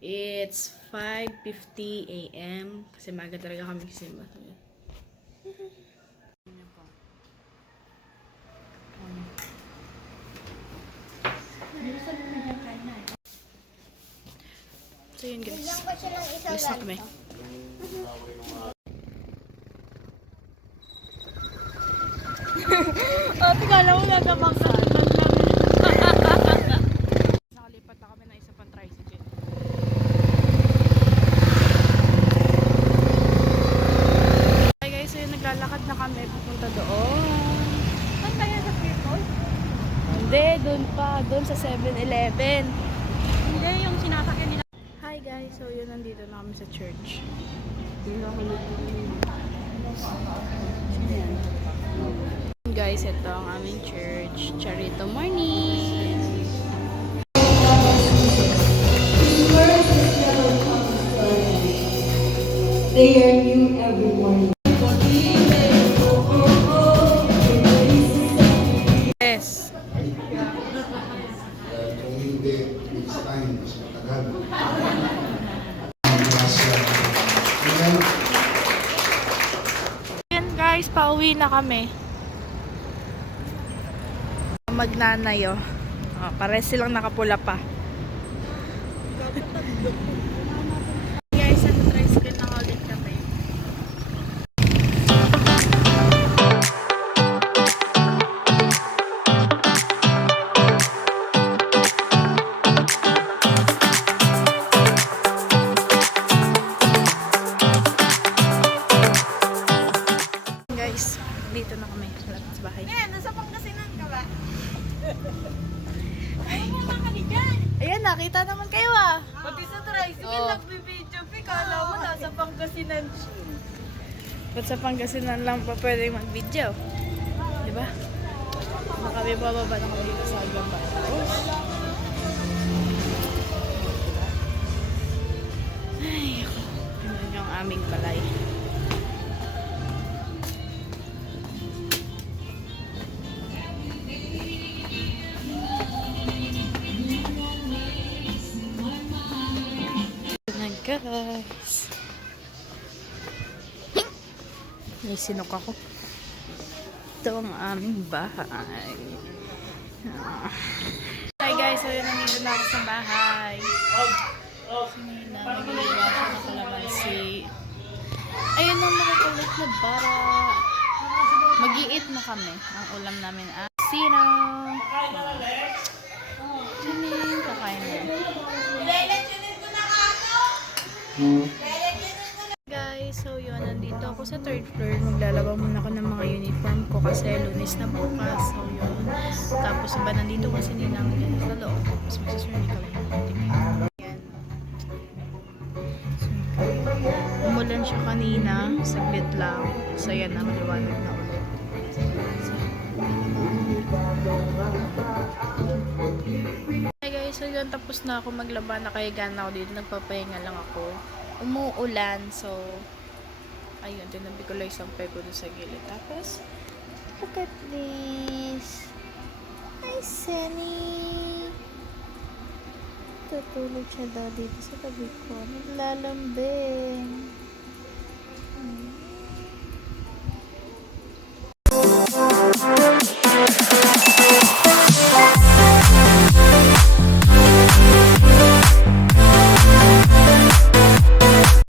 It's 5:50 a.m. kasi maaga talaga kami simba. So yun guys. Alis na kami. Ate, kala mo natabak sa nakalipat na kami ng isa pang tricycle. Hi guys, so yun, naglalakad na kami pupunta doon. Saan tayo sa Fairmall? Hindi, doon pa. Doon sa 7-Eleven. Hindi, yung sinasakyan nila. Hi guys, so yun, nandito na kami sa church. Guys, ito ang aming church. Charito morning! They are new every morning. Yes. Kung hindi, next time, mas matagal. Yan guys, pauwi na kami. Magnanayo. Oh, pare silang nakapula pa. Guys, ano tricycle na ulit kami. Guys, dito na kami. Malapit sa bahay. Ayan, nasa Pangasinan ka ba? Ay, naman ka dyan. Ayan, nakita naman kayo ah. Pati sa tricycle, Oh. nagbibideo. Kala mo nasa Pangasinan. Ba't sa Pangasinan lang pa pwede mag-video? Diba? Baka kami bababa na kami dito sa Agamba. Ay, ako. Yun yung aming balay. Ayan guys. May sinok ako. Ito ang aming bahay. Hi guys, so yun, nandito na ako sa bahay. Sinina, nag-iiwa siya ng kalamansi. Ayun ang makukulit na bara. Mag-i-eat na kami. Ang ulam namin ay sinaw. Sinin, kakain na. Guys, so yun, nandito ako sa third floor. Maglalaba muna ako ng mga uniform ko kasi Lunes na bukas. So yun. Tapos iba nandito kasi ninang yan sa loob. Tapos magsasurni kami ng konting. Ayan. So, umulan siya kanina. Saglit lang. So yan, nakaliwanag na ulit. Hi guys, so yun, tapos na ako maglaba. Nakahiga na ako dito. Nagpapahinga lang ako. Umuulan, so ayun, tinabi ko lang isang pego doon sa gilid. Tapos, look at this. Hi, Sunny. Tutulog siya daw dito sa tabi ko. Naglalambing.